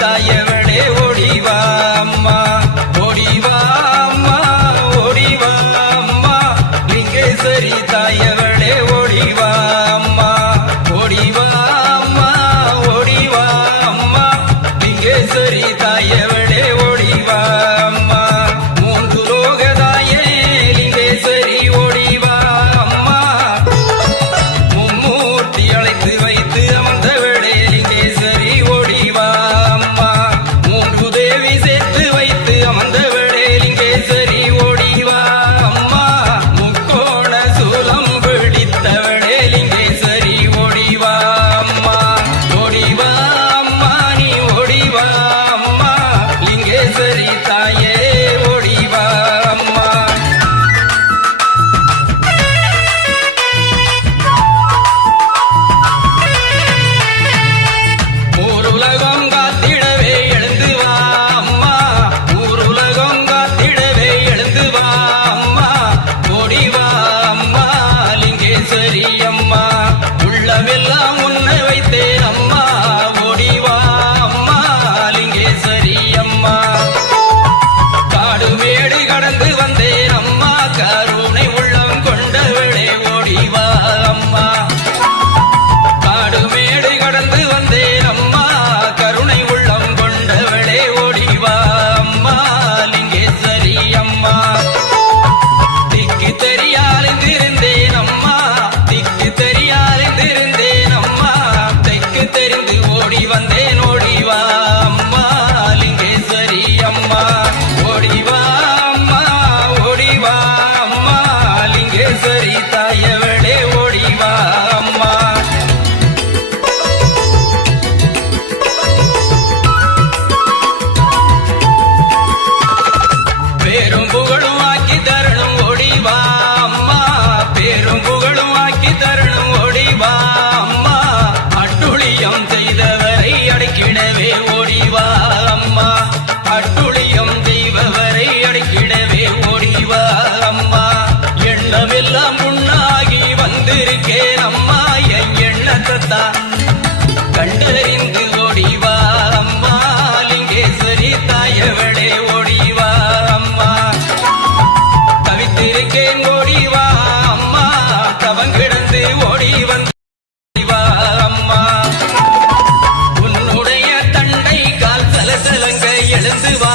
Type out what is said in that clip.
தாயவளே ஓடிவா அம்மா, ஓடிவா அம்மா, ஓடிவா அம்மா, லிங்கேஸ்வரி தாயவளே ஓடிவா அம்மா, ஓடிவா அம்மா, ஓடிவா அம்மா, லிங்கேஸ்வரி தாயவளே ஓடிவா அம்மா, மூன்று லோகதாயே லிங்கேஸ்வரி ஓடிவா அம்மா, மும்மூர்த்தி அழைத்து வைத்து அமர்ந்தவளே லிங்கேஸ்வரி ஓடிவா அம்மா, மூன்று தேவி சேர்த்து வைத்து அமர்ந்தவளே லிங்கேஸ்வரி ஓடிவா அம்மா, முக்கோண சூலம் பிடித்தவளே லிங்கேஸ்வரி ஓடிவா அம்மா, ஓடிவா அம்மா, நீ ஓடிவா அம்மா, லிங்கேஸ்வரி தாயே ஓடிவா அம்மா. ஊருலகம் காத்திடவே எழுந்து வா அம்மா, ஊருலகம் காத்திடவே எழுந்து வா அம்மா, ஓடிவா அம்மா, லிங்கேஸ்வரி அம்மா, உள்ளமெல்லாம் உன்னை வைத்தேன் அம்மா, ஓடிவா அம்மா, லிங்கேஸ்வரி அம்மா, காடு மேடு கடந்து வந்தேன் அம்மா, கருணை உள்ளம் கொண்டவளே ஓடிவா அம்மா, காடு மேடு கடந்து வந்தேன் அம்மா, கருணை உள்ளம் கொண்டவளே ஓடிவா அம்மா, லிங்கேஸ்வரி அம்மா, திக்கு தெரியாதிருந்தேன் அம்மா, திக்கு தெரியாதிருந்தேன் அம்மா, தெற்கு தெரிந்து ஓடி வந்தேன் ஓடிவா அம்மா, லிங்கேஸ்வரி அம்மா, ஓடிவா அம்மா, ஓடிவா அம்மா, லிங்கேஸ்வரி தாயவளே ஓடிவா அம்மா. பேரும் புகழும் ஆக்கி தரணும் ஓடிவா அம்மா, பேரும் புகழும் ஆக்கி தரணும் ஓடிவா அம்மா, அட்டுழியம் செய்தவரை அடக்கிடவே ஓடிவா அம்மா, அட்டுழியம் செய்பவரை அடக்கிடவே ஓடிவா அம்மா, எண்ணமெல்லாம் உண்ணாகி வந்திருக்கேன் அம்மா, என் எண்ணத்தா கண்டறிந்து ஓடிவா அம்மா, லிங்கேஸ்வரி தாயவளே ஓடிவா அம்மா, தவித்திருக்கேன் ஓடிவா அம்மா, தவங்கிடந்து ஓடி வந்தா அம்மா, உன்னுடைய தண்டை கால் சலசலங்க எழுந்து வா